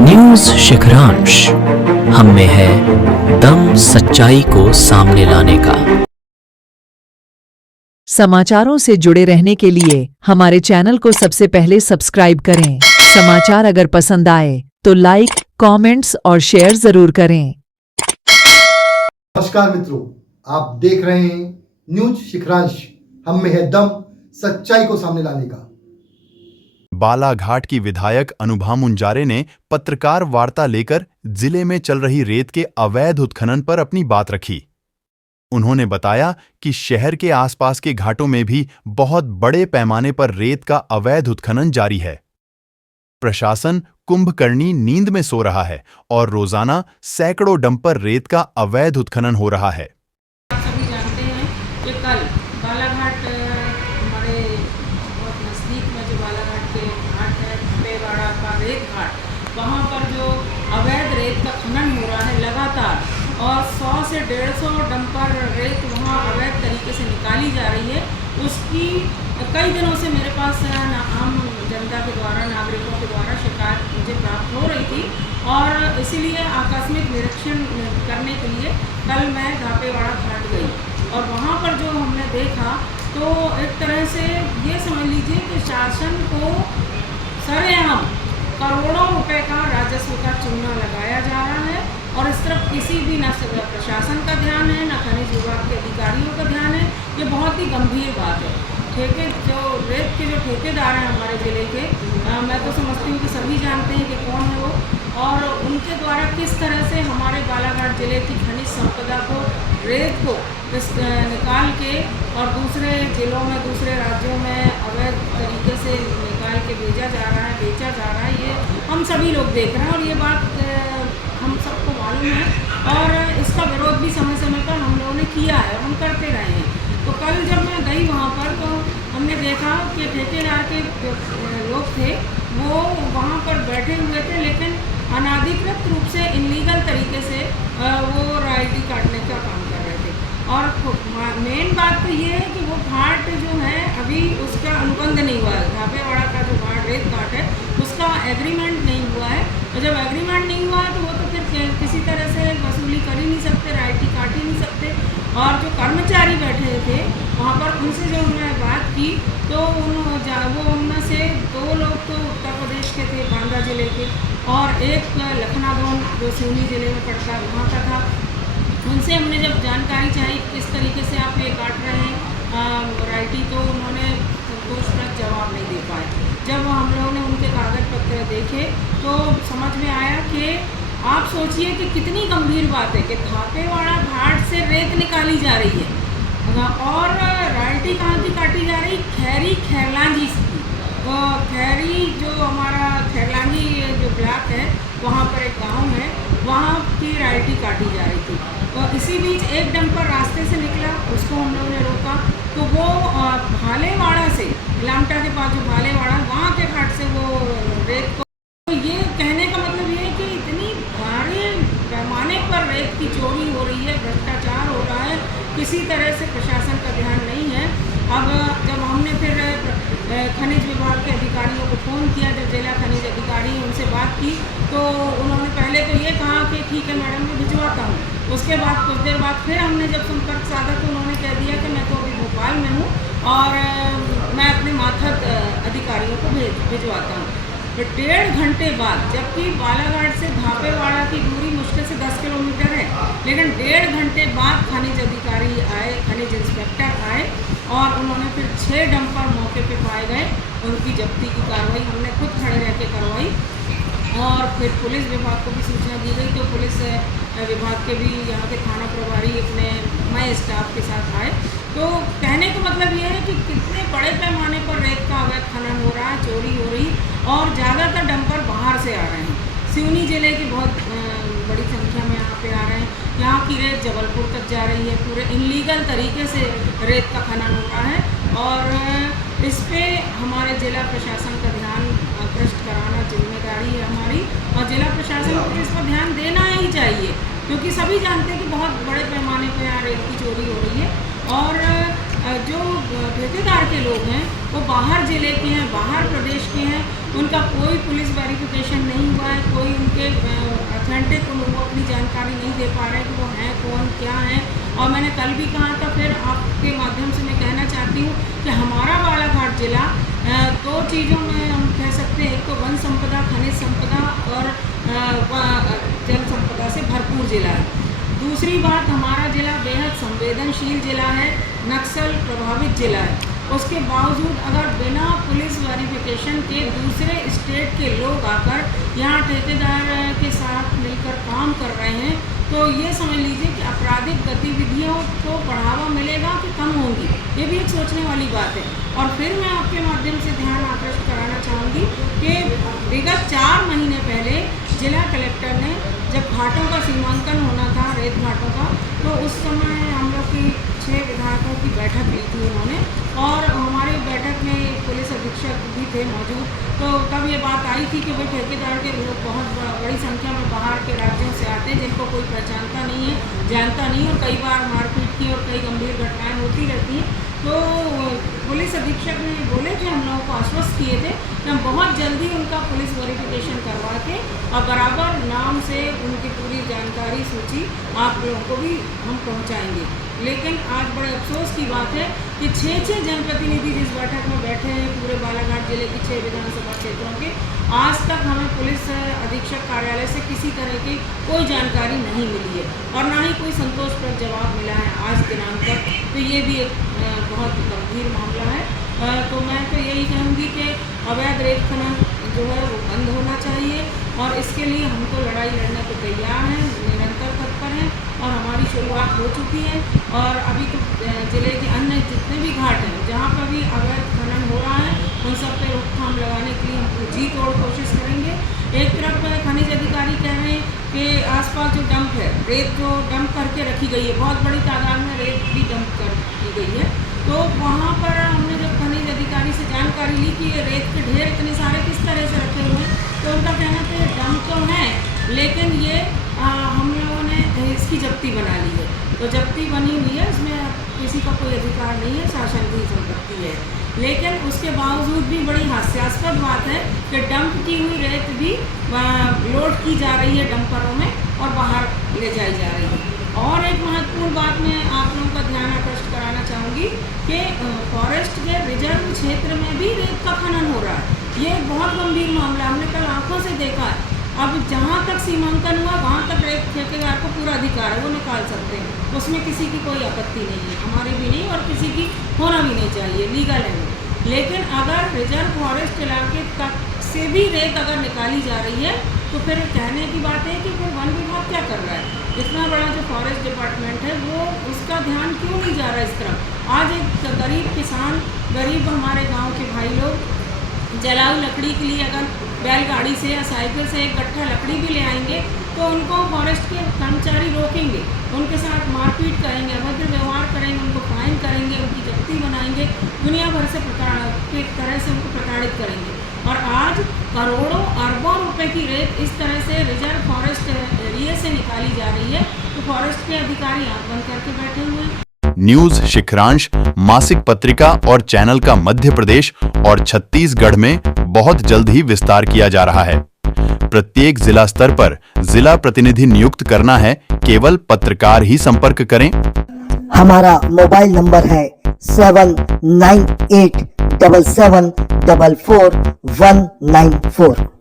News शिखरांश, हम में है दम सच्चाई को सामने लाने का। समाचारों से जुड़े रहने के लिए हमारे चैनल को सबसे पहले सब्सक्राइब करें। समाचार अगर पसंद आए तो लाइक, कमेंट्स और शेयर जरूर करें। नमस्कार मित्रों, आप देख रहे हैं न्यूज शिखरांश, हम में है दम सच्चाई को सामने लाने का। बालाघाट की विधायक अनुभा मुंजारे ने पत्रकार वार्ता लेकर जिले में चल रही रेत के अवैध उत्खनन पर अपनी बात रखी। उन्होंने बताया कि शहर के आसपास के घाटों में भी बहुत बड़े पैमाने पर रेत का अवैध उत्खनन जारी है। प्रशासन कुंभकर्णी नींद में सो रहा है और रोजाना सैकड़ों डंपर रेत का अवैध उत्खनन हो रहा है। आप सभी जानते हैं कि कल बालाघाट हमारे बहुत नज़दीक में जो बालाघाट के घाट है, खपेवाड़ा का रेत घाट, वहाँ पर जो अवैध रेत का खनन हो रहा है लगातार, और 100 से 150 डंपर रेत वहाँ अवैध तरीके से निकाली जा रही है। उसकी कई दिनों से मेरे पास आम जनता के द्वारा, नागरिकों के द्वारा शिकायत मुझे प्राप्त हो रही थी, और इसीलिए आकस्मिक निरीक्षण करने के लिए कल मैं धापेवाड़ा घाट गई, और वहाँ पर जो हमने देखा तो एक तरह से ये समझ लीजिए कि शासन को सरेआम करोड़ों रुपए का राजस्व का चूना लगाया जा रहा है, और इस तरफ किसी भी न प्रशासन का ध्यान है, न खनिज विभाग के अधिकारियों का ध्यान है। ये बहुत ही गंभीर बात है। जो रेत के जो ठेकेदार हैं हमारे ज़िले के, मैं तो समझती हूँ कि सभी जानते हैं कि कौन है वो, और उनके द्वारा किस तरह से हमारे बालाघाट ज़िले की खनिज संपदा को, रेत को निकाल के और दूसरे ज़िलों में, दूसरे राज्यों में अवैध तरीके से निकाल के भेजा जा रहा है, बेचा जा रहा है। ये हम सभी लोग देख रहे हैं और ये बात हम सबको मालूम है, और इसका विरोध भी समय समय पर हम लोगों ने किया है और हम करते रहे हैं। तो कल जब मैं गई वहाँ पर तो हमने देखा कि ठेकेदार के जो लोग थे वो वहाँ पर बैठे हुए थे, लेकिन अनाधिकृत रूप से, इनलीगल तरीके से वो रॉयल्टी काटने का काम कर रहे थे। और मेन बात तो ये है कि वो घाट जो है अभी उसका अनुबंध नहीं हुआ है। धापेवाड़ा का जो घाट, रेत घाट है, उसका एग्रीमेंट नहीं हुआ है। तो जब एग्रीमेंट नहीं हुआ है तो वो तो फिर किसी तरह से वसूली कर ही नहीं सकते, रॉयल्टी काट ही नहीं सकते। और जो कर्मचारी बैठे थे वहाँ पर, उनसे जो मैं बात की तो वो उनमें से 2 लोग तो उत्तर प्रदेश के थे, बांदा ज़िले के, और एक लखनादौन जो सिवनी ज़िले में पड़ता है वहाँ का था। उनसे हमने जब जानकारी चाही किस तरीके से आप ये काट रहे हैं वैरायटी, तो उन्होंने संतोषप्रद जवाब नहीं दे पाए। जब हम लोगों ने उनके कागज पत्र देखे तो समझ में आया कि आप सोचिए कि कितनी गंभीर बात है कि धापेवाड़ा घाट से रेत निकाली जा रही है, और रॉयल्टी कहाँ की काटी जा रही? खैरी खैरलांजी की। तो खैरी जो हमारा खैरलांजी जो ब्लॉक है, वहाँ पर एक गांव है, वहाँ की रॉयल्टी काटी जा रही थी। तो इसी बीच एक डंपर रास्ते से निकला, उसको हम लोगों ने रोका, तो वो भालेवाड़ा से, लामटा के पास जो भालेवाड़ा, वहाँ के घाट से वो रेत को, तो ये कहने का मतलब ये है कि इतनी भारी पैमाने पर रेत की चोरी हो रही है, भ्रष्टाचार हो रहा है, किसी तरह से प्रशासन का ध्यान नहीं है। अब जब हमने फिर खनिज विभाग के अधिकारियों को फ़ोन किया, जब जिला खनिज अधिकारी उनसे बात की, तो उन्होंने पहले तो ये कहा कि ठीक है मैडम, मैं भिजवाता हूँ। उसके बाद कुछ देर बाद फिर हमने जब संपर्क साधा तो उन्होंने कह दिया कि मैं तो अभी भोपाल में हूँ और मैं अपने मातहत अधिकारियों को भिजवाता हूँ। फिर 1.5 घंटे बाद, जबकि बालाघाट से धापेवाड़ा की दूरी मुश्किल से 10 किलोमीटर है, लेकिन 1.5 घंटे बाद खनिज अधिकारी आए, खनिज इंस्पेक्टर आए, और उन्होंने फिर 6 डंपर मौके पे पाए गए। उनकी जब्ती की कार्रवाई हमने खुद खड़े रह के करवाई, और फिर पुलिस विभाग को भी सूचना दी गई। तो पुलिस विभाग के भी यहाँ के थाना प्रभारी अपने नए स्टाफ के साथ आए। तो कहने का मतलब ये है कि कितने बड़े पैमाने पर रेत का अवैध खनन हो रहा है, चोरी हो रही, और ज़्यादातर डंपर बाहर से आ रहे हैं। सिवनी ज़िले की बहुत बड़ी संख्या में यहाँ पे आ रहे हैं। यहाँ की रेत जबलपुर तक जा रही है, पूरे इनलीगल तरीके से रेत का खनन हो रहा है, और इस पे हमारे ज़िला प्रशासन का ध्यान आकृष्ट कराना जिम्मेदारी है हमारी, और ज़िला प्रशासन को इस पर ध्यान देना ही चाहिए, क्योंकि सभी जानते हैं कि बहुत बड़े पैमाने पर यहाँ रेत की चोरी हो रही है। और जो ठेकेदार के लोग हैं वो बाहर ज़िले के हैं, बाहर प्रदेश के हैं, उनका कोई पुलिस वेरिफिकेशन नहीं हुआ है, कोई उनके ऑथेंटिक वो अपनी जानकारी नहीं दे पा रहे हैं कि वो हैं कौन, क्या हैं। और मैंने कल भी कहा था, फिर आपके माध्यम से मैं कहना चाहती हूँ कि हमारा बालाघाट ज़िला दो चीज़ों में हम कह सकते हैं, एक तो वन संपदा, खनिज संपदा और जल संपदा से भरपूर ज़िला है। दूसरी बात, हमारा ज़िला बेहद संवेदनशील ज़िला है, नक्सल प्रभावित ज़िला है। उसके बावजूद अगर बिना पुलिस वेरिफिकेशन के दूसरे स्टेट के लोग आकर यहाँ ठेकेदार के साथ मिलकर काम कर रहे हैं, तो ये समझ लीजिए कि आपराधिक गतिविधियों को बढ़ावा मिलेगा कि कम होंगी। ये भी एक सोचने वाली बात है। और फिर मैं आपके माध्यम से ध्यान आकृष्ट कराना चाहूँगी कि विगत 4 महीने पहले जिला कलेक्टर ने जब घाटों का सीमांकन होना था, रेत घाटों का, तो उस समय हम लोग की 6 विधायकों की बैठक ली थी उन्होंने, और हमारी बैठक में पुलिस अधीक्षक भी थे मौजूद। तो तब ये बात आई थी कि भाई ठेकेदार के लोग बहुत बड़ी संख्या में बाहर के राज्यों से आते हैं, जिनको कोई पहचानता नहीं है, जानता नहीं, और कई बार मारपीट की और कई गंभीर घटनाएँ होती रहती हैं। तो पुलिस अधीक्षक ने बोले कि हम लोगों को आश्वस्त किए थे कि हम बहुत जल्दी उनका पुलिस वेरिफिकेशन करवा के और बराबर नाम से उनकी पूरी जानकारी सूची आप लोगों को भी हम पहुंचाएंगे। लेकिन आज बड़े अफसोस की बात है कि 6 जनप्रतिनिधि जिस बैठक में बैठे हैं पूरे बालाघाट जिले की 6 विधानसभा क्षेत्रों के, आज तक हमें पुलिस अधीक्षक कार्यालय से किसी तरह की कोई जानकारी नहीं मिली है और ना ही कोई संतोषप्रद जवाब मिला है आज दिनांक तक। तो ये भी एक बहुत गंभीर मामला है। तो मैं तो यही कहूँगी कि अवैध रेत खनन जो है वो बंद होना चाहिए, और इसके लिए हम तो लड़ाई लड़ने को तैयार हैं, निरंतर तत्पर हैं, और हमारी शुरुआत हो चुकी है। और अभी तो ज़िले के अन्य जितने भी घाट हैं जहाँ पर भी अवैध खनन हो रहा है, उन सब पे रोकथाम लगाने के लिए हम जी तोड़ कोशिश करेंगे। एक तरफ खनिज अधिकारी कह रहे हैं कि आसपास जो डंप है, रेत जो डंप करके रखी गई है, बहुत बड़ी तादाद में रेत भी डंप कर की गई है। तो वहाँ पर हमने जब खनिज अधिकारी से जानकारी ली कि ये रेत के ढेर इतने सारे किस तरह से रखे हुए हैं, तो उनका कहना था डंप तो है, लेकिन ये हम लोगों ने इसकी जब्ती बना ली है। तो जब्ती बनी हुई है, इसमें किसी का कोई अधिकार नहीं है, शासन की संपत्ति है। लेकिन उसके बावजूद भी बड़ी हास्यास्पद बात है कि डंप की हुई रेत भी लोड की जा रही है डंपरों में और बाहर ले जाई जा रही है। और एक महत्वपूर्ण बात मैं आप लोगों का ध्यान आकृष्ट कराना चाहूँगी कि फॉरेस्ट के रिजर्व क्षेत्र में भी रेत का खनन हो रहा है। ये एक बहुत गंभीर मामला, हमने कल आंखों से देखा है। अब जहाँ तक सीमांकन हुआ वहाँ तक रेत ठेकेदार को पूरा अधिकार है, वो निकाल सकते हैं, उसमें किसी की कोई आपत्ति नहीं है, हमारी भी नहीं और किसी की होना भी नहीं चाहिए, लीगल है। लेकिन अगर रिजर्व फॉरेस्ट इलाके तक से भी रेत अगर निकाली जा रही है, तो फिर कहने की बात है कि फिर वन विभाग क्या कर रहा है? इतना बड़ा जो फॉरेस्ट डिपार्टमेंट है वो उसका ध्यान क्यों नहीं जा रहा इस तरफ? आज एक गरीब किसान, गरीब हमारे गाँव के भाई लोग जलाऊ लकड़ी के लिए अगर बैलगाड़ी से या साइकिल से एक गट्ठा लकड़ी भी ले आएंगे, तो उनको फॉरेस्ट के कर्मचारी रोकेंगे, उनके साथ मारपीट करेंगे, अभद्र व्यवहार करेंगे, उनको फाइन करेंगे, उनकी जब्ती बनाएंगे, दुनिया भर से के तरह से उनको प्रताड़ित करेंगे। और आज करोड़ों अरबों रुपए की रेत इस तरह से रिजर्व फॉरेस्ट एरिया से निकाली जा रही है, तो फॉरेस्ट के अधिकारी आंख बंद करके बैठे हुए हैं। न्यूज शिखरांश मासिक पत्रिका और चैनल का मध्य प्रदेश और छत्तीसगढ़ में बहुत जल्द ही विस्तार किया जा रहा है। प्रत्येक जिला स्तर पर जिला प्रतिनिधि नियुक्त करना है, केवल पत्रकार ही संपर्क करें। हमारा मोबाइल नंबर है 7987744194।